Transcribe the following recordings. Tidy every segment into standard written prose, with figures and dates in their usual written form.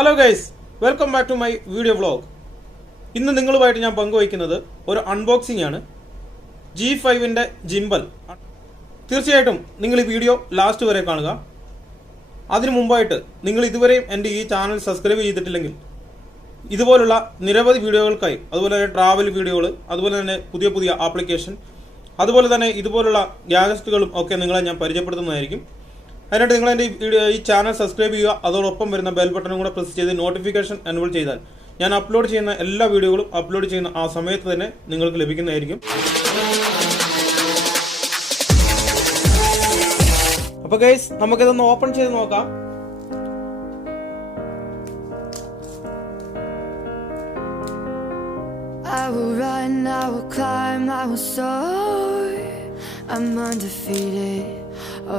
Hello guys, welcome back to my video vlog. ഇന്ന് നിങ്ങളുമായിട്ട് ഞാൻ പങ്കുവയ്ക്കുന്നത് ഒരു അൺബോക്സിംഗ് ആണ്. G5ന്റെ Gimbal. തീർച്ചയായിട്ടും നിങ്ങൾ ഈ വീഡിയോ ലാസ്റ്റ് വരെ കാണുക. അതിനു മുമ്പായിട്ട് നിങ്ങൾ ഇതുവരെയും എൻ്റെ ഈ ചാനൽ സബ്സ്ക്രൈബ് ചെയ്തിട്ടില്ലെങ്കിൽ ഇതുപോലുള്ള നിരവധി വീഡിയോകൾക്കായി, അതുപോലെ തന്നെ ട്രാവൽ വീഡിയോകൾ, അതുപോലെ തന്നെ പുതിയ ആപ്ലിക്കേഷൻ, അതുപോലെ തന്നെ ഇതുപോലുള്ള ഗാഡ്ജറ്റുകളും ഒക്കെ നിങ്ങളെ ഞാൻ പരിചയപ്പെടുത്തുന്നതായിരിക്കും. അതിനായിട്ട് നിങ്ങൾ എൻ്റെ ഈ ചാനൽ സബ്സ്ക്രൈബ് ചെയ്യുക. അതോടൊപ്പം വരുന്ന ബെൽ ബട്ടണും കൂടെ പ്രസ് ചെയ്ത് നോട്ടിഫിക്കേഷൻ എനേബിൾ ചെയ്താൽ ഞാൻ അപ്ലോഡ് ചെയ്യുന്ന എല്ലാ വീഡിയോകളും അപ്ലോഡ് ചെയ്യുന്ന ആ സമയത്ത് തന്നെ നിങ്ങൾക്ക് ലഭിക്കുന്നതായിരിക്കും. അപ്പോൾ ഗൈസ്, നമുക്കിതൊന്ന് ഓപ്പൺ ചെയ്ത് നോക്കാം. I will run, I will climb, I will soar. I'm undefeated. Oh,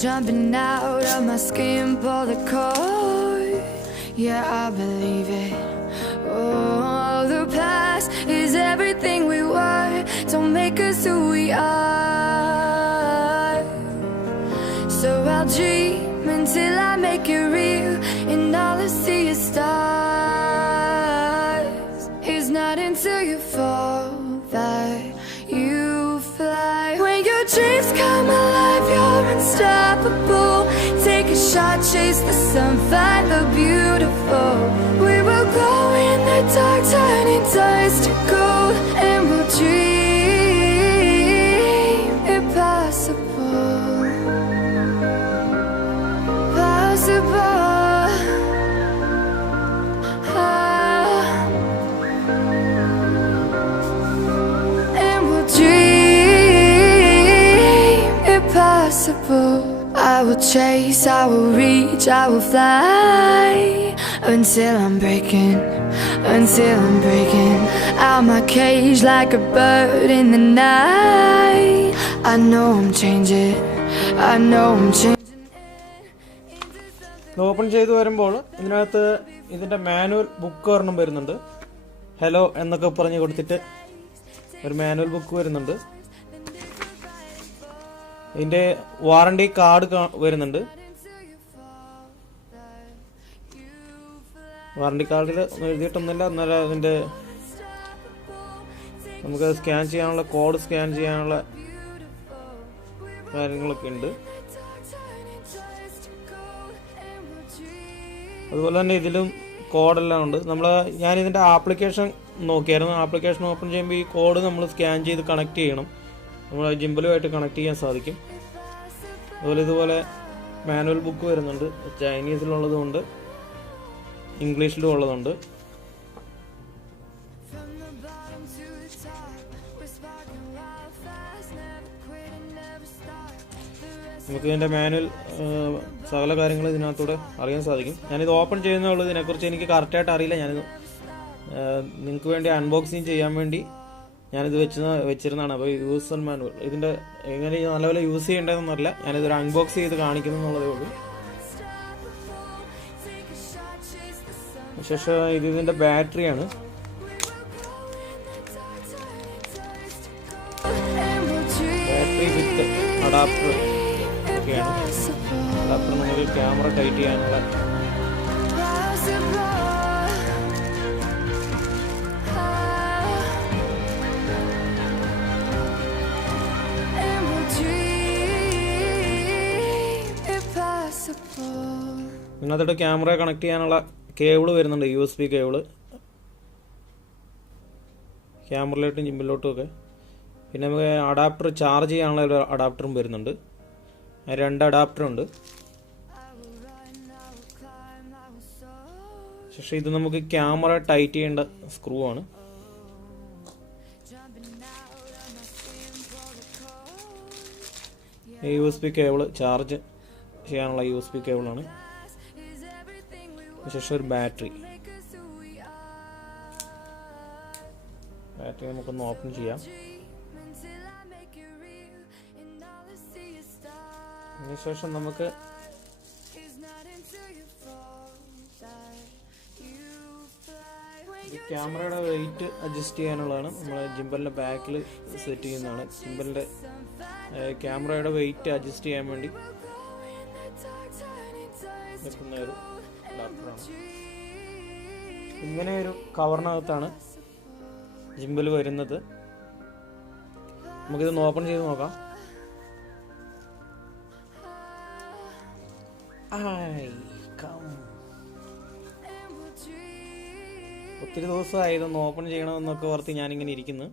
jumping out of my skin, pull the cord. Yeah, I believe it. Oh, the past is everything we were. Don't make us who we are. So I'll dream until I make it real, and all I see is stars. It's not until you fall that you fly. When your dreams come alive, you're unstoppable. Take a shot, chase the sun, find the beautiful. We will glow in the dark, turning dust to gold, and we'll dream impossible, possible. I will chase, I will reach, I will fly until I'm breaking out my cage like a bird in the night. I know I'm changing. Open ചെയ്ത് വരുമ്പോൾ ഇതിനകത്ത് ഇതിന്റെ manual book ഒരെണ്ണം വരുന്നുണ്ട്. ഹലോ എന്നൊക്കെ പറഞ്ഞു കൊടുത്തിട്ട് ഒരു മാനുവൽ ബുക്ക് വരുന്നുണ്ട്. ഇതിന്റെ വാറണ്ടി കാർഡ് വരുന്നുണ്ട്. വാറണ്ടി കാർഡിൽ എഴുതിയിട്ടൊന്നുമില്ല, എന്നാലും അതിന്റെ നമുക്ക് സ്കാൻ ചെയ്യാനുള്ള കോഡ് സ്കാൻ ചെയ്യാനുള്ള കാര്യങ്ങളൊക്കെ ഉണ്ട്. അതുപോലെ തന്നെ ഇതിലും കോഡെല്ലാം ഉണ്ട്. ഞാൻ ഇതിന്റെ ആപ്ലിക്കേഷൻ നോക്കിയായിരുന്നു. ആപ്ലിക്കേഷൻ ഓപ്പൺ ചെയ്യുമ്പോൾ ഈ കോഡ് നമ്മൾ സ്കാൻ ചെയ്ത് കണക്ട് ചെയ്യണം. നമ്മൾ ജിംബലുമായിട്ട് കണക്ട് ചെയ്യാൻ സാധിക്കും. അതുപോലെ ഇതുപോലെ മാനുവൽ ബുക്ക് വരുന്നുണ്ട്. ചൈനീസിലുള്ളതുകൊണ്ട് ഇംഗ്ലീഷിലും ഉള്ളതുണ്ട്. നമുക്ക് ഇതിൻ്റെ മാനുവൽ സകല കാര്യങ്ങൾ ഇതിനകത്തൂടെ അറിയാൻ സാധിക്കും. ഞാനിത് ഓപ്പൺ ചെയ്യുന്നുള്ളൂ. ഇതിനെക്കുറിച്ച് എനിക്ക് കറക്റ്റായിട്ട് അറിയില്ല. ഞാനിത് നിങ്ങൾക്ക് വേണ്ടി അൺബോക്സിങ് ചെയ്യാൻ വേണ്ടി ഞാനിത് വെച്ചിരുന്നതാണ്. അപ്പോൾ യൂസർ മാനുവൽ ഇതിൻ്റെ എങ്ങനെ നല്ലപോലെ യൂസ് ചെയ്യേണ്ടതെന്നറിയില്ല. ഞാനിതൊരു അൺബോക്സ് ചെയ്ത് കാണിക്കുന്നു എന്നുള്ളതേ ഉള്ളൂ. ശേഷം ഇതിൻ്റെ ബാറ്ററിയാണ്. ബാറ്ററി വിത്ത് അഡാപ്റ്റർ ഒക്കെയാണ്. അഡാപ്റ്റർ നമുക്ക് ക്യാമറ ടൈറ്റ് ചെയ്യാനുള്ള ഇതിനകത്തോട്ട് ക്യാമറ കണക്ട് ചെയ്യാനുള്ള കേബിള് വരുന്നുണ്ട്. USB കേബിള് ക്യാമറയിലോട്ടും ജിമ്പിലോട്ടും ഒക്കെ. പിന്നെ നമുക്ക് അഡാപ്റ്റർ ചാർജ് ചെയ്യാനുള്ള ഒരു അഡാപ്റ്ററും വരുന്നുണ്ട്. 2 അഡാപ്റ്ററുണ്ട്. പക്ഷേ ഇത് നമുക്ക് ക്യാമറ ടൈറ്റ് ചെയ്യേണ്ട സ്ക്രൂ ആണ്. USB കേബിള് ചാർജ് ചെയ്യാനുള്ള USB കേബിളാണ്. ശേഷം ഒരു ബാറ്ററി നമുക്കൊന്ന് ഓപ്പൺ ചെയ്യാം. അതിനുശേഷം നമുക്ക് ക്യാമറയുടെ വെയിറ്റ് അഡ്ജസ്റ്റ് ചെയ്യാനുള്ളതാണ്. നമ്മൾ ജിംബലിൻ്റെ ബാക്കിൽ സെറ്റ് ചെയ്യുന്നതാണ്. ജിംബലിൻ്റെ ക്യാമറയുടെ വെയിറ്റ് അഡ്ജസ്റ്റ് ചെയ്യാൻ വേണ്ടി വെക്കുന്ന ഒരു അഡാപ്റ്ററാണ്. ഇങ്ങനെ ഒരു കവറിനകത്താണ് ജിംബൽ വരുന്നത്. നമുക്കിതൊന്ന് ഓപ്പൺ ചെയ്ത് നോക്കാം. ഒത്തിരി ദിവസമായി ഇതൊന്ന് ഓപ്പൺ ചെയ്യണമെന്നൊക്കെ ഓർത്ത് ഞാനിങ്ങനെ ഇരിക്കുന്നു.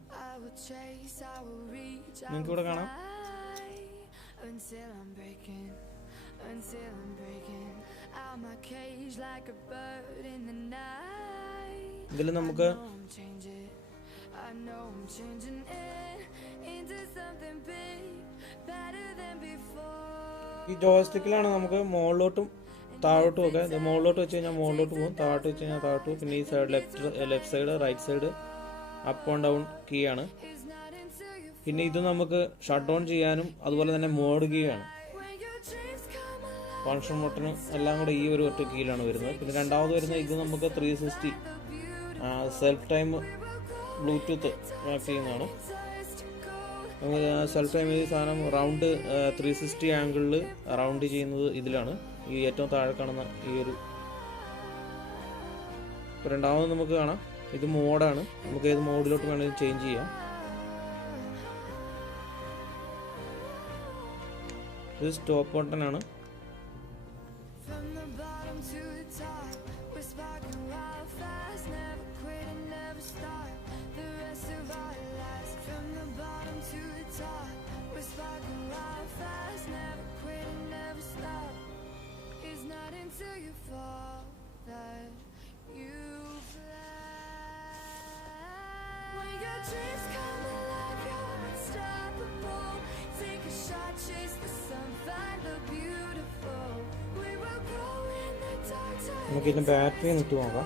നിങ്ങൾക്ക് ഇവിടെ കാണാം. ഇതിൽ നമുക്ക് ഈ ജോയ്സ്റ്റിക്കിലാണ് നമുക്ക് മുകളിലോട്ടും താഴോട്ടും ഒക്കെ. മുകളിലോട്ട് വെച്ച് കഴിഞ്ഞാൽ മുകളിലോട്ട് പോകും, താഴോട്ട് വെച്ച് കഴിഞ്ഞാൽ താഴോട്ട് പോകും. പിന്നെ ഈ side left side right side up and down key ആണ്. പിന്നെ ഇത് നമുക്ക് ഷട്ട് ഡൗൺ ചെയ്യാനും അതുപോലെ തന്നെ മോഡ് കീ ആണ്. ഫങ്ഷൻ ബട്ടണും എല്ലാം കൂടെ ഈ ഒരു ഒറ്റ കീയിലാണ് വരുന്നത്. പിന്നെ രണ്ടാമത് വരുന്നത് ഇത് നമുക്ക് 360 സെൽഫ് ടൈം ബ്ലൂടൂത്ത് കണക്ട് ചെയ്യുന്നതാണ്. സെൽഫ് ടൈം ഈ സാധനം റൗണ്ട് 360 ആംഗിളിൽ റൗണ്ട് ചെയ്യുന്നത് ഇതിലാണ്. ഈ ഏറ്റവും താഴെ കാണുന്ന ഈ ഒരു. രണ്ടാമത് നമുക്ക് കാണാം ഇത് മോഡാണ്. നമുക്ക് ഏത് മോഡിലോട്ട് വേണമെങ്കിലും ചേഞ്ച് ചെയ്യാം. ഇത് സ്റ്റോപ്പ് ബട്ടൺ ആണ്. നമുക്ക് ഇതിന്റെ ബാറ്ററി ഇട്ട് നോക്കാം.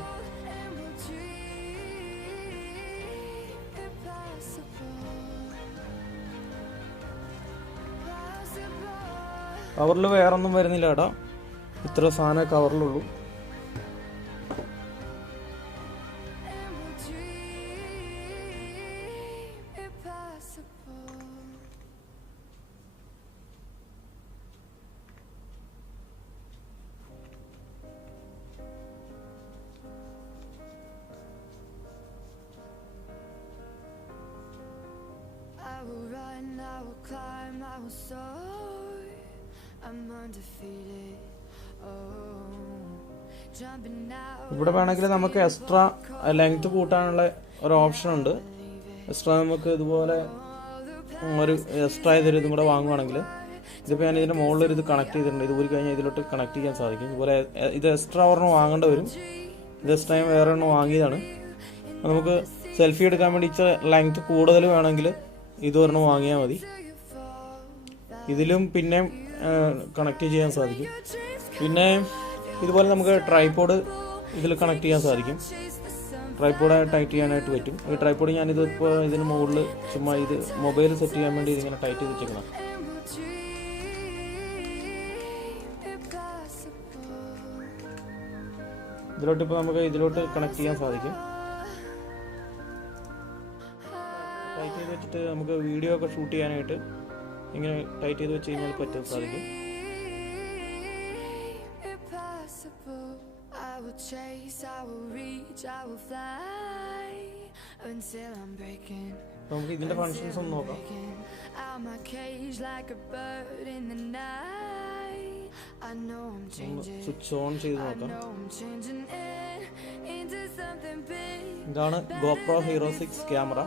കവറിൽ വേറൊന്നും വരുന്നില്ല കേട്ടോ, ഇത്ര സാധനം കവറിലുള്ളൂ. I will run, I will climb, I will soar. I'm undefeated. Jumping out. ഇവിടെ വേണമെങ്കിൽ നമുക്ക് എക്സ്ട്രാ ലെങ്ത് കൂട്ടാനുള്ള ഒരു ഓപ്ഷൻ ഉണ്ട്. എക്സ്ട്രാ നമുക്ക് ഇതുപോലെ ഒരു എക്സ്ട്രാ ഇതും കൂടെ വാങ്ങുവാണെങ്കിൽ, ഇതിപ്പോൾ ഞാൻ ഇതിൻ്റെ മുകളിലൊരു ഇത് കണക്ട് ചെയ്തിട്ടുണ്ട്. ഇത് ഊരി കഴിഞ്ഞാൽ ഇതിലോട്ട് കണക്ട് ചെയ്യാൻ സാധിക്കും. ഇതുപോലെ ഇത് എക്സ്ട്രാ ഒരെണ്ണം വാങ്ങേണ്ടി വരും. ഇത് എക്സ്ട്രാ വേറെ ഒരെണ്ണം വാങ്ങിയതാണ്. നമുക്ക് സെൽഫി എടുക്കാൻ വേണ്ടി ഇച്ചിരി ലെങ്ത് കൂടുതൽ വേണമെങ്കിൽ ഇത് ഒരെണ്ണം വാങ്ങിയാൽ മതി. ഇതിലും പിന്നെ കണക്ട് ചെയ്യാൻ സാധിക്കും. പിന്നെ ഇതുപോലെ നമുക്ക് ട്രൈപോഡ് ഇതിൽ കണക്ട് ചെയ്യാൻ സാധിക്കും. ട്രൈപോഡ് ടൈറ്റ് ചെയ്യാനായിട്ട് പറ്റും. ഈ ട്രൈപോഡ് ഞാനിതിപ്പോൾ ഇതിന് മുകളിൽ ചുമ്മാ ഇത് മൊബൈൽ സെറ്റ് ചെയ്യാൻ വേണ്ടി ഇതിങ്ങനെ ടൈറ്റ് ചെയ്ത് വെച്ചേക്കണം. ഇതിലോട്ട് ഇപ്പോൾ നമുക്ക് ഇതിലോട്ട് കണക്ട് ചെയ്യാൻ സാധിക്കും. ടൈറ്റ് ചെയ്ത് വെച്ചിട്ട് നമുക്ക് വീഡിയോ ഒക്കെ ഷൂട്ട് ചെയ്യാനായിട്ട് ഇങ്ങനെ ടൈറ്റ് ചെയ്ത് വെച്ച് കഴിഞ്ഞാൽ പറ്റാൻ സാധിക്കും. നമുക്ക് ഇതിന്റെ ഫങ്ഷൻസ് ഒന്ന് നോക്കാം. സ്വിച്ച് ഓൺ ചെയ്ത് നോക്കാം. ഇതാണ് GoPro Hero 6 ക്യാമറ.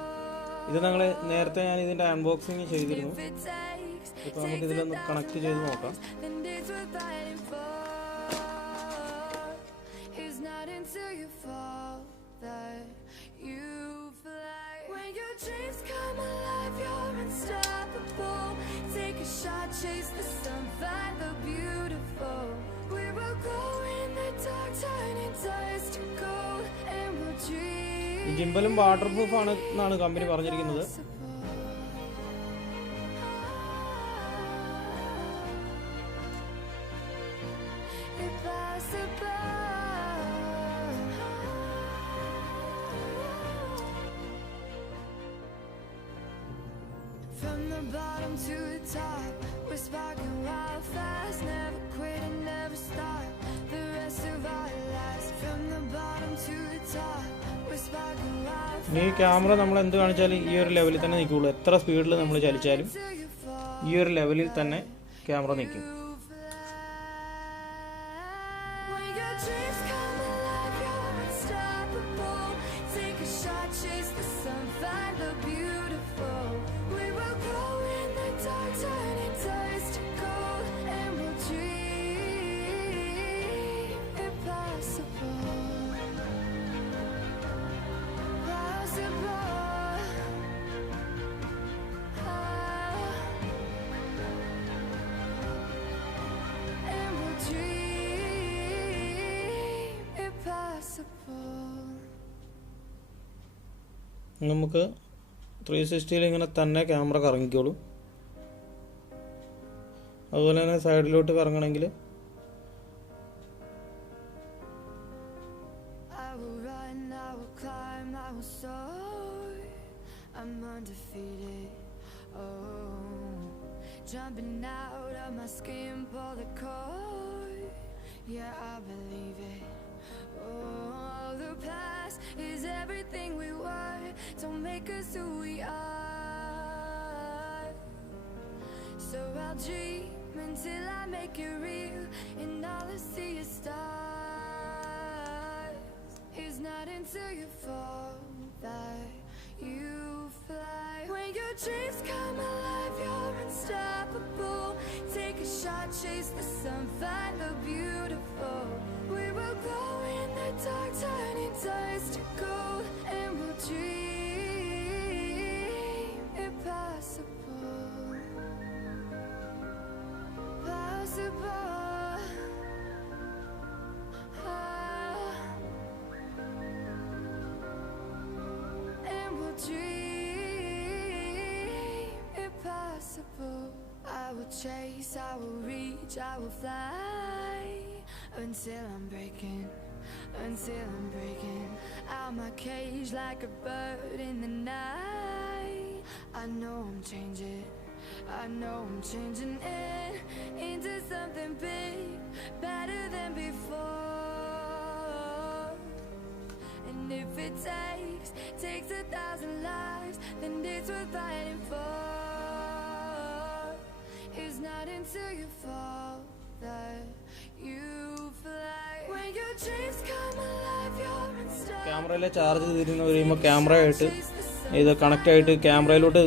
ഇത് ഞങ്ങൾ നേരത്തെ ഞാൻ ഇതിന്റെ അൺബോക്സിങ് ചെയ്തിരുന്നു. ഇപ്പോൾ നമുക്ക് ഇതിലൊന്ന് കണക്ട് ചെയ്ത് നോക്കാം. ഈ ജിംബലും വാട്ടർ പ്രൂഫ് ആണ് എന്നാണ് കമ്പനി പറഞ്ഞിരിക്കുന്നത്. From the bottom to the top, we're sparking wild fast, never quit and never stop. The rest of our ഈ ക്യാമറ നമ്മൾ എന്ത് കാണിച്ചാലും ഈ ഒരു ലെവലിൽ തന്നെ നിൽക്കുകയുള്ളൂ. എത്ര സ്പീഡിൽ നമ്മൾ ചലിച്ചാലും ഈ ഒരു ലെവലിൽ തന്നെ ക്യാമറ നിൽക്കും. നമുക്ക് 360 ഇങ്ങനെ തന്നെ ക്യാമറ കറങ്ങിക്കോളും. അതുപോലെ തന്നെ സൈഡിലോട്ട് കറങ്ങണമെങ്കിൽ the past is everything we were. Don't make us who we are. So I'll dream until I make it real, and all I see is stars. It's not until you fall that you fly. When your dreams come alive, you're unstoppable. Take a shot, chase the sun, find the beautiful. We will go in the dark, turning dust to gold, and we'll dream impossible, possible. And we'll dream impossible. I will chase, I will reach, I will fly until I'm breaking out my cage like a bird in the night. I know I'm changing it into something big, better than before. And if it takes 1,000 lives, then it's worth fighting for. It's not until you fall that you fly. When your dreams come alive, you're unstoppable. ക്യാമറയിലെ charge തീരുന്ന കഴിയുമ്പോൾ ക്യാമറയായിട്ട് ഇത് കണക്റ്റ് ആയിട്ട് ക്യാമറയിലോട്ട്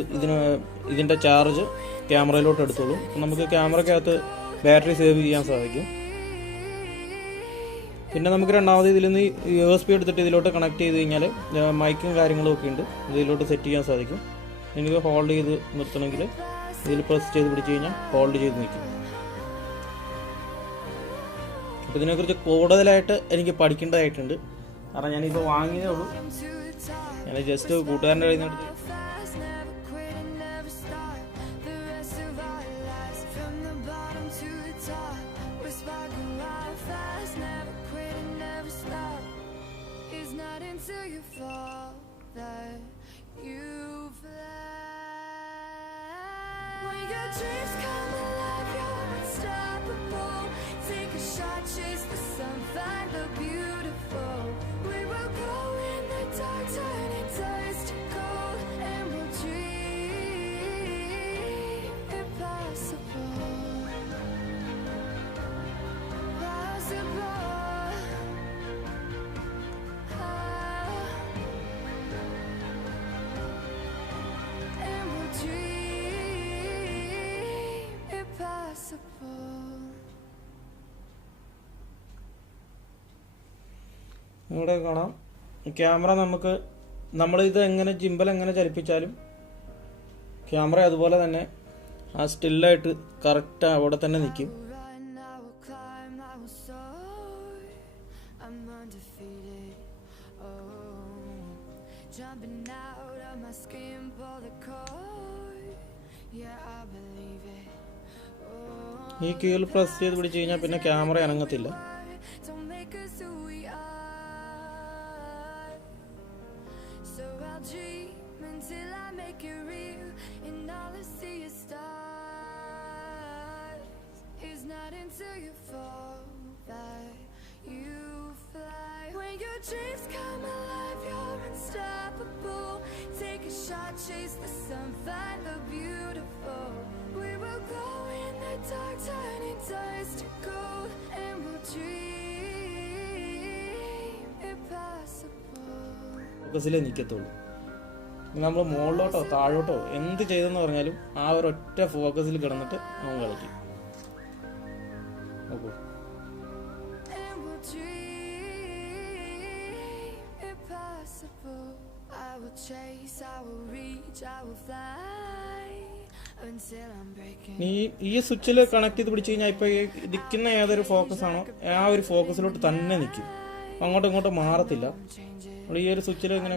ഇതിൻ്റെ ചാർജ് ക്യാമറയിലോട്ട് എടുത്തോളും. നമുക്ക് ക്യാമറയ്ക്കകത്ത് ബാറ്ററി സേവ് ചെയ്യാൻ സാധിക്കും. പിന്നെ നമുക്ക് രണ്ടാമത് ഇതിൽ നിന്ന് USB എടുത്തിട്ട് ഇതിലോട്ട് കണക്ട് ചെയ്ത് കഴിഞ്ഞാൽ മൈക്കും കാര്യങ്ങളും ഒക്കെ ഉണ്ട്, ഇതിലോട്ട് സെറ്റ് ചെയ്യാൻ സാധിക്കും. എനിക്ക് ഹോൾഡ് ചെയ്ത് നിർത്തണമെങ്കിൽ ഇതിൽ പ്രസ് ചെയ്ത് പിടിച്ച് കഴിഞ്ഞാൽ ഹോൾഡ് ചെയ്ത് നിൽക്കും. അപ്പോൾ ഇതിനെക്കുറിച്ച് കൂടുതലായിട്ട് എനിക്ക് പഠിക്കേണ്ടതായിട്ടുണ്ട്. കാരണം ഞാനിപ്പോൾ വാങ്ങിയതേ ഉള്ളൂ. ഞാൻ ജസ്റ്റ് കൂട്ടുകാരൻ്റെ കയ്യിൽ നിന്ന് chase the sun, find the beautiful. We will go in the dark, turning dust to gold, and we'll dream impossible, possible. And we'll dream impossible. ഇവിടെ കാണാം ക്യാമറ നമ്മളിത് എങ്ങനെ ജിംബൽ എങ്ങനെ ചലിപ്പിച്ചാലും ക്യാമറ അതുപോലെ തന്നെ ആ സ്റ്റില്ലായിട്ട് കറക്റ്റ് അവിടെ തന്നെ നിൽക്കും. ഈ കീൽ പ്രസ് ചെയ്ത് പിടിച്ച് കഴിഞ്ഞാൽ പിന്നെ ക്യാമറ അനങ്ങത്തില്ല. Until you fall that you When your dreams come alive, you're unstoppable. Take a shot, chase the sun, find the beautiful. We will go in the dark, turning dust to gold, and we'll dream impossible. ഫോക്കസിലേ നിൽക്കത്തുള്ളൂ. നമ്മൾ മുകളിലോട്ടോ താഴോട്ടോ എന്ത് ചെയ്തെന്ന് പറഞ്ഞാലും ആ ഒരു ഒറ്റ ഫോക്കസിൽ കിടന്നിട്ട് നമ്മൾ കളിക്കും. നോക്കൂ. ഈ സ്വിച്ചിൽ കണക്ട് ചെയ്ത് പിടിച്ചു കഴിഞ്ഞാൽ ഇപ്പൊ നിൽക്കുന്ന ഏതൊരു ഫോക്കസ് ആണോ ആ ഒരു ഫോക്കസിലോട്ട് തന്നെ നിൽക്കും, അങ്ങോട്ടും ഇങ്ങോട്ടും മാറത്തില്ല. നമ്മൾ ഈ ഒരു സ്വിച്ചിൽ ഇങ്ങനെ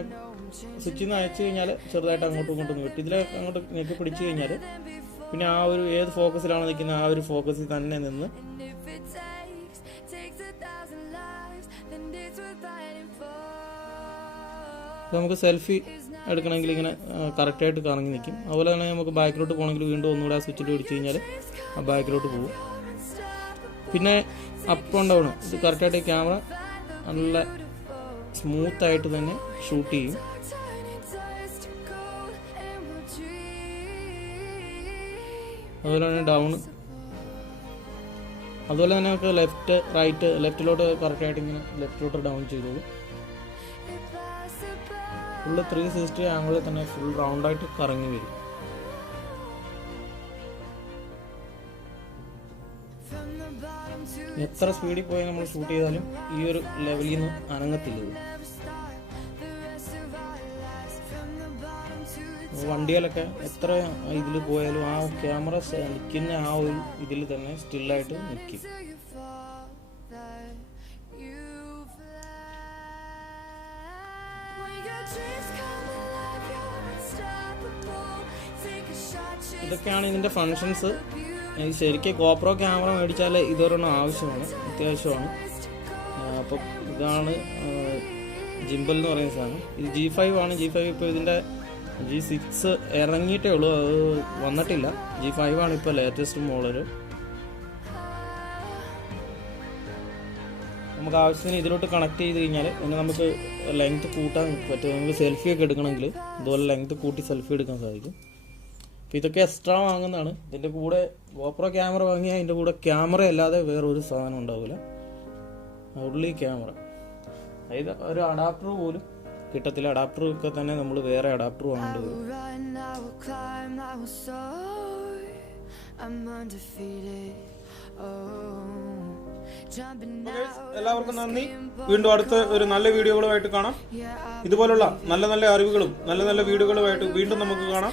സ്വിച്ചിൽ നിന്ന് അയച്ചു കഴിഞ്ഞാൽ ചെറുതായിട്ട് അങ്ങോട്ടും ഇങ്ങോട്ടും കിട്ടും. ഇതിൽ അങ്ങോട്ട് ഞെക്കി പിടിച്ചു കഴിഞ്ഞാൽ പിന്നെ ആ ഒരു ഏത് ഫോക്കസിലാണ് നിൽക്കുന്നത് ആ ഒരു ഫോക്കസിൽ തന്നെ നിന്ന് നമുക്ക് സെൽഫി എടുക്കണമെങ്കിൽ ഇങ്ങനെ കറക്റ്റായിട്ട് കറങ്ങി നിൽക്കും. അതുപോലെ തന്നെ നമുക്ക് ബാക്കിലോട്ട് പോകണമെങ്കിൽ വീണ്ടും ഒന്നുകൂടെ ആ സ്വിച്ചിൽ പിടിച്ചു കഴിഞ്ഞാൽ ആ ബാക്കിലോട്ട് പോകും. പിന്നെ അപ്പ് ആൻഡ് ഡൗൺ ഇത് കറക്റ്റായിട്ട് ക്യാമറ നല്ല സ്മൂത്തായിട്ട് തന്നെ ഷൂട്ട് ചെയ്യും. അതുപോലെ തന്നെ ഡൗൺ, അതുപോലെ തന്നെ നമുക്ക് ലെഫ്റ്റ് റൈറ്റ് ലെഫ്റ്റിലോട്ട് കറക്റ്റായിട്ട് ഇങ്ങനെ ലെഫ്റ്റിലോട്ട് ഡൗൺ ചെയ്തോളൂ. ഫുള്ള് 360 ആംഗിളിൽ തന്നെ ഫുൾ റൗണ്ടായിട്ട് കറങ്ങി വരും. എത്ര സ്പീഡിൽ പോയി നമ്മൾ ഷൂട്ട് ചെയ്താലും ഈ ഒരു ലെവലിൽ നിന്ന് അനങ്ങത്തില്ല. വണ്ടിയിലൊക്കെ എത്ര ഇതിൽ പോയാലും ആ ക്യാമറ നിൽക്കുന്ന ആ ഒരു ഇതിൽ തന്നെ സ്റ്റില്ലായിട്ട് നിൽക്കും. ഇതൊക്കെയാണ് ഇതിൻ്റെ ഫങ്ഷൻസ്. ശരിക്കും GoPro ക്യാമറ മേടിച്ചാൽ ഇതൊരെണ്ണം ആവശ്യമാണ്, അത്യാവശ്യമാണ്. അപ്പം ഇതാണ് ജിംബൽ എന്ന് പറയുന്ന സാധനം. ഇത് G5 ആണ്. G5 ഇപ്പോൾ ഇതിൻ്റെ G6 ഇറങ്ങിയിട്ടേ ഉള്ളൂ, അത് വന്നിട്ടില്ല. G5 ആണ് ഇപ്പോൾ ലേറ്റസ്റ്റ് മോഡൽ. നമുക്ക് ആവശ്യത്തിന് ഇതിലോട്ട് കണക്ട് ചെയ്ത് കഴിഞ്ഞാൽ പിന്നെ നമുക്ക് ലെങ്ത് കൂട്ടാൻ പറ്റും. നമുക്ക് സെൽഫി ഒക്കെ എടുക്കണമെങ്കിൽ ഇതുപോലെ ലെങ്ത് കൂട്ടി സെൽഫി എടുക്കാൻ സാധിക്കും. അപ്പോൾ ഇതൊക്കെ എക്സ്ട്രാ വാങ്ങുന്നതാണ്. ഇതിൻ്റെ കൂടെ GoPro ക്യാമറ വാങ്ങിയാൽ അതിൻ്റെ കൂടെ ക്യാമറ അല്ലാതെ വേറൊരു സാധനം ഉണ്ടാവില്ല, ഉള്ളി ക്യാമറ. അതായത് ഒരു അഡാപ്റ്റർ പോലും കിട്ടത്തില്ല. അഡാപ്റ്റർ ഒക്കെ തന്നെ നമ്മൾ വേറെ അഡാപ്റ്റർ വാങ്ങേണ്ടി വരും. എല്ലാവർക്കും നന്ദി. വീണ്ടും അടുത്ത ഒരു നല്ല വീഡിയോകളുമായിട്ട് കാണാം. ഇതുപോലുള്ള നല്ല നല്ല അറിവുകളും നല്ല നല്ല വീഡിയോകളുമായിട്ട് വീണ്ടും നമുക്ക് കാണാം.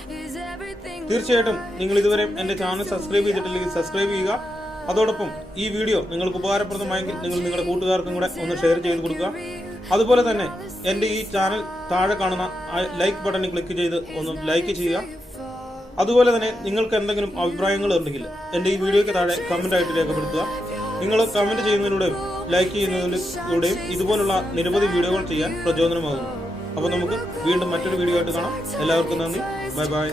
തീർച്ചയായിട്ടും നിങ്ങൾ ഇതുവരെ എൻ്റെ ചാനൽ സബ്സ്ക്രൈബ് ചെയ്തിട്ടില്ലെങ്കിൽ സബ്സ്ക്രൈബ് ചെയ്യുക. അതോടൊപ്പം ഈ വീഡിയോ നിങ്ങൾക്ക് ഉപകാരപ്രദമായെങ്കിൽ നിങ്ങൾ നിങ്ങളുടെ കൂട്ടുകാർക്കും കൂടെ ഒന്ന് ഷെയർ ചെയ്ത് കൊടുക്കുക. അതുപോലെ തന്നെ എൻ്റെ ഈ ചാനൽ താഴെ കാണുന്ന ലൈക്ക് ബട്ടണിൽ ക്ലിക്ക് ചെയ്ത് ഒന്ന് ലൈക്ക് ചെയ്യുക. അതുപോലെ തന്നെ നിങ്ങൾക്ക് എന്തെങ്കിലും അഭിപ്രായങ്ങൾ ഉണ്ടെങ്കിൽ എൻ്റെ ഈ വീഡിയോയ്ക്ക് താഴെ കമൻ്റ് ആയിട്ട് രേഖപ്പെടുത്തുക. നിങ്ങൾ കമൻറ്റ് ചെയ്യുന്നതിലൂടെയും ലൈക്ക് ചെയ്യുന്നതിലൂടെയും ഇതുപോലുള്ള നിരവധി വീഡിയോകൾ ചെയ്യാൻ പ്രചോദനമാകുന്നു. അപ്പോൾ നമുക്ക് വീണ്ടും മറ്റൊരു വീഡിയോ ആയിട്ട് കാണാം. എല്ലാവർക്കും നന്ദി. Bye bye.